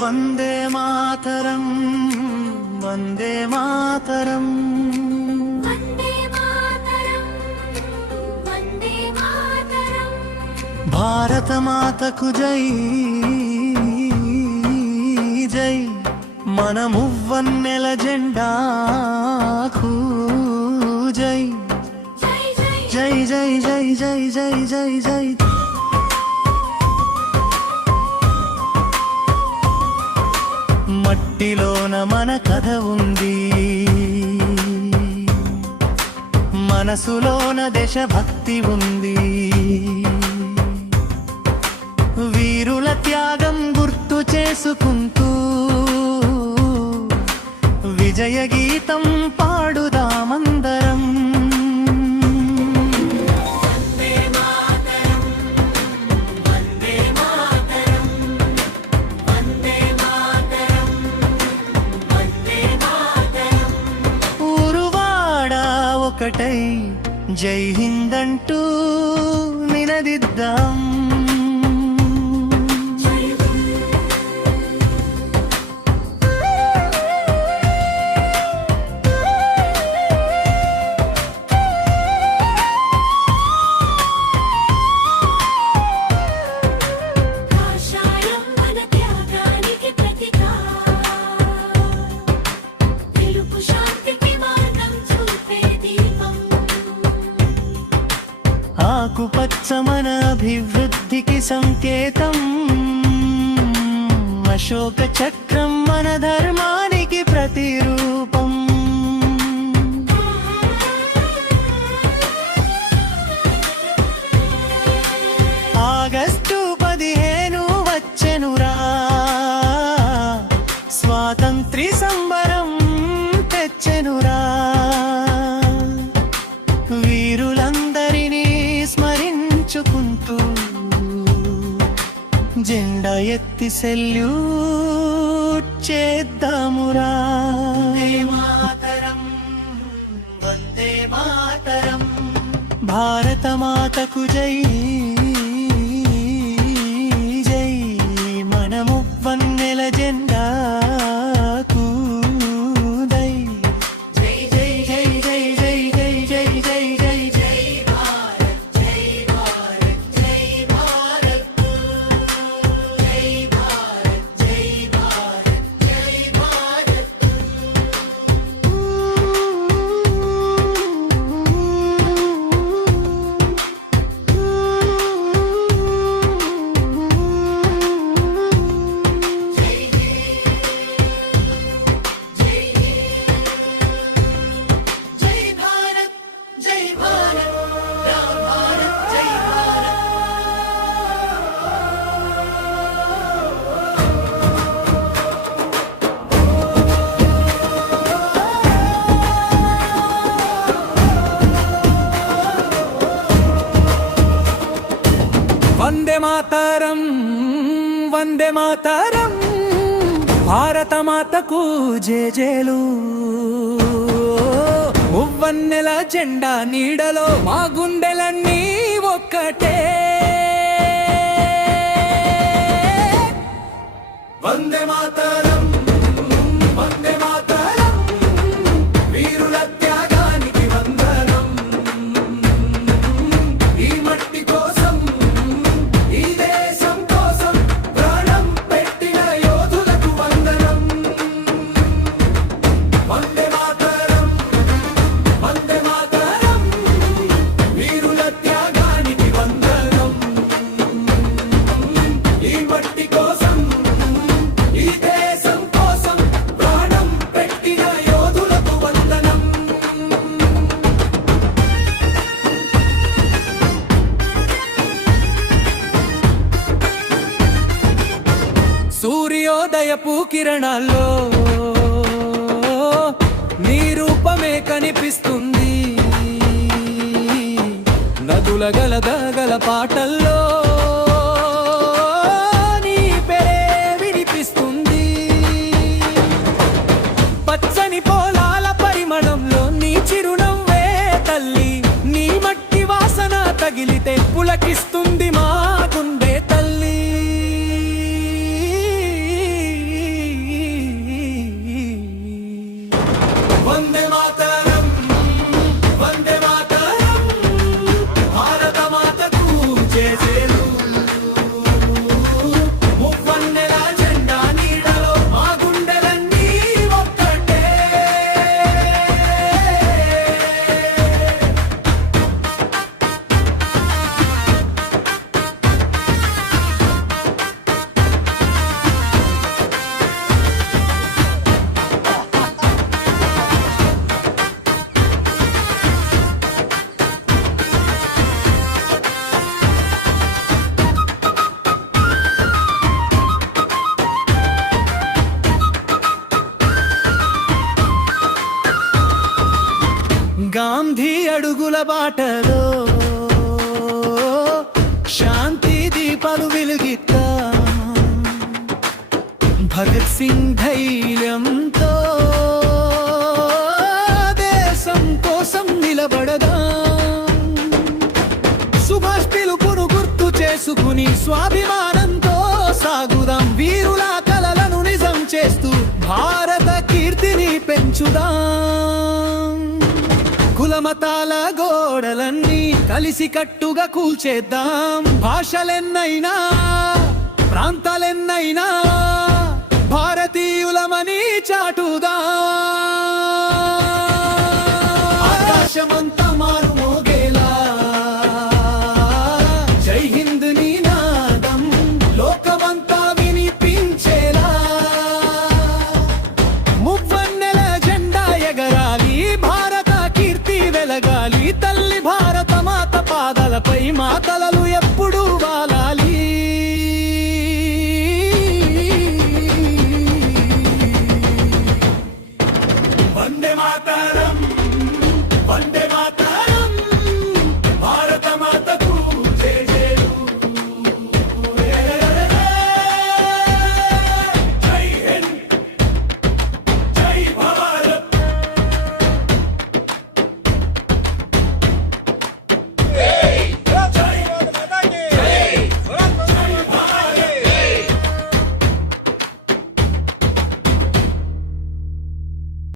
వందే మాతరం వందే మాతరం వందే మాతరం వందే మాతరం భారత మాతకు జై జై మన మువ్వన్నెల జెండాకు జై జై జై జై జై జై జై జై మట్టిలోన మన కథ ఉంది, మనసులోన దేశభక్తి ఉంది. వీరుల త్యాగం గుర్తు చేసుకుంటూ విజయ గీతం పాడుదామందరం. ఒకటై జై హింద్ అంటూ నినదిద్దాం. ఆకుపచ్చ మన అభివృద్ధికి సంకేతం, అశోక చక్రం మన ధర్మానికి ప్రతిరూపం. ఆగస్టు 15 వచ్చెనురా, స్వాతంత్ర్య సంబరం తెచ్చెనురా. స్మరించుకుంటూ జెండా ఎత్తి సెల్యూట్ చేద్దామురా. వందే మాతరం వందే మాతరం భారత మాతకు జై జై మన మువ్వన్నెల జెండాకు దై. జై జై జై జై జై జై జై జై జై జై భారత్ జై భారత్ జై భారత్ జై భారత్ జై భారత్ జై భారత్. వందే మాతరం వందే మాతరం భారత మాతకు జేజేలు. మువ్వన్నెల జెండా నీడలో మా గుండెలన్నీ ఒక్కటే. వందే మాతరం వందే మాతరం వీరుల త్యాగానికి వందనం. ఈ మట్టి కోసం ఈ దేశం కోసం ప్రాణం పెట్టిన యోధులకు వందనం. వందే మాతరం వందే మాతరం వీరుల త్యాగానికి వందనం. ఈ మట్టి కోసం ఈ దేశం కోసం ప్రాణం పెట్టిన యోధులకు వందనం. సూర్యోదయపు కిరణాల్లో నీ రూపమే కనిపిస్తుంది, నదుల గల పాటల్లో నీ పేరే వినిపిస్తుంది. పచ్చని పొలాల పరిమళంలో నీ చిరునవ్వే తల్లి, నీ మట్టి వాసన తగిలితే పులకిస్తుంది మా గుండె తల్లి. వెలుగుల బాటలో శాంతి దీపాలు వెలుగిద్దాం. భగత్ సింగ్ ధైర్యంతో దేశం కోసం నిలబడదాం. సుభాష్ పిలుపును గుర్తు చేసుకుని స్వాభిమానంతో సాగుదాం. వీరుల కలలను నిజం చేస్తూ భారత కీర్తిని పెంచుదాం. కులమతాల గోడలన్నీ కలిసి కట్టుగా కూల్చేద్దాం. భాషలెన్నైనా ప్రాంతాలెన్నైనా భారతీయులమని చాటుదాం. ఆకాశమంతా మారుమోగేలా జై హింద్ నినాదం లోకమంతా వినిపించేలా. మువ్వన్నెల జెండా ఎగరాలి, భారత కీర్తి వెలగాలి. తల్లి భారత మాత పాదాలపై మా తలలు ఎప్పుడూ వాలాలి. వందే మాతరం.